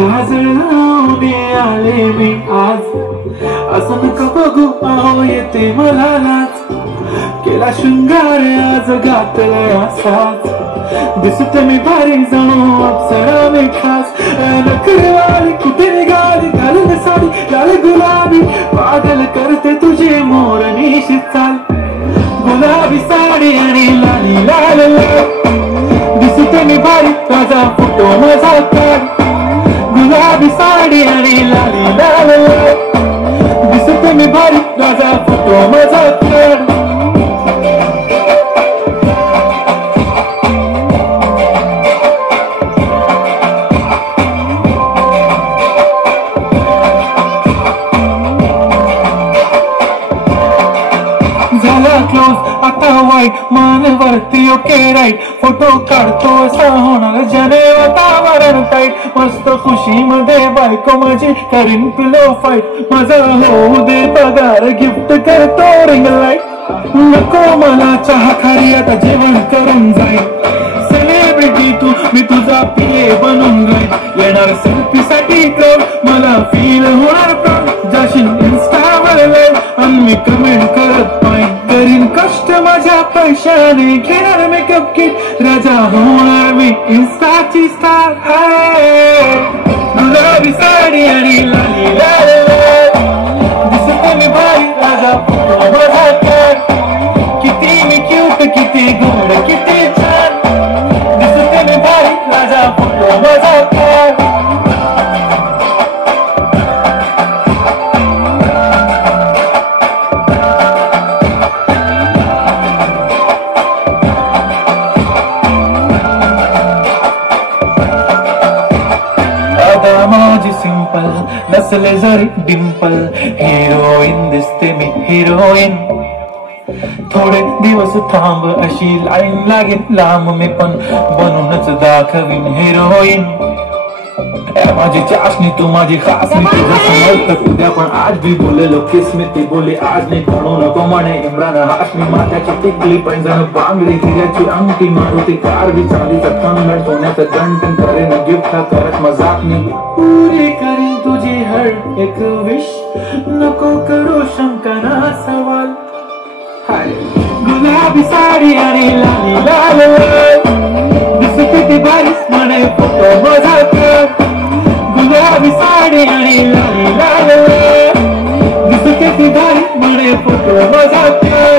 काजळ लावून आले मी आज, असं नका बघू अहो येते मला लाज, केला शृंगार आज घातलाय असाच, दिसते मी भारी जणू अप्सरा मी खास, नखरेवाली कुठे निघाली घालून साडी लाल गुलाबी, पागल करते तुझे मोरनीशी चाल, गुलाबी साडी आणि लाली लाल लाल, दिसते मी भारी ताजा फोटो माझा काढ, गुलाबी साडी आणि लाली लाल लाल, दिसते मी भारी ताजा फोटो माझा काढ. झाला क्लोज आता वाईट मानवरती ओके राईट, फोटो काढतो असा होणार जने वातावरण टाईट, मस्त खुशी मध्ये बायको माझी करीन पिलो फाईट, माझा होऊ दे पगार गिफ्ट करतो रिंग लाईट, नको मला चहा खारी आता जेवण करून जाईल, सेलिब्रिटी तू मी तुझा पिये बनून राहील, येणार सेल्फी साठी क्राऊड मला फील होणार प्राऊड, जाशील इन्स्टावर लाईव्ह आणि मी कमेंट करत पाहिजे, करीन कष्ट माझ्या पैशाने घेणार मेकअप किट, राजा होणार मी इन्स्टाची स्टार, गुलाबी साडी आणि लाली लाल लाल, दिसते मी भारी राजा फोटो माझा काढ, किती मी क्यूट किती गोड किती छान, दिसते मी भारी राजा फोटो माझा काढ. माझी सिंपल नसले जरी डिंपल, हिरोईन दिसते मी हिरोईन, थोडे दिवस थांब अशी लाईन लागेल लांब, मी पण बनूनच दाखवीन हिरोईन, माझी चाशनी तू माझी खास, मी तुझं समजत उद्या पण आज भी बोलेलो किस में ती बोली आज नाही, म्हणू नको म्हणे इम्रान हाशमी, माथ्याची टिकली पैंजण बांगडी, हिऱ्याची अंगठी, मारुती कार बी चांदीचं कंगण, सोन्याचं गंटन, करेन गिफ्ट करत मजाक नाही, पुरी करीन तुझी हर एक विश, नको करू शंका ना सवाल, गुलाबी साडी आणि लाली लाल लाल, दिसते ती भारी म्हणे फोटो माझा काढ, गुलाबी साडी आणि लाली लाल लाल, दिसते ती भारी म्हणे फोटो माझा काढ.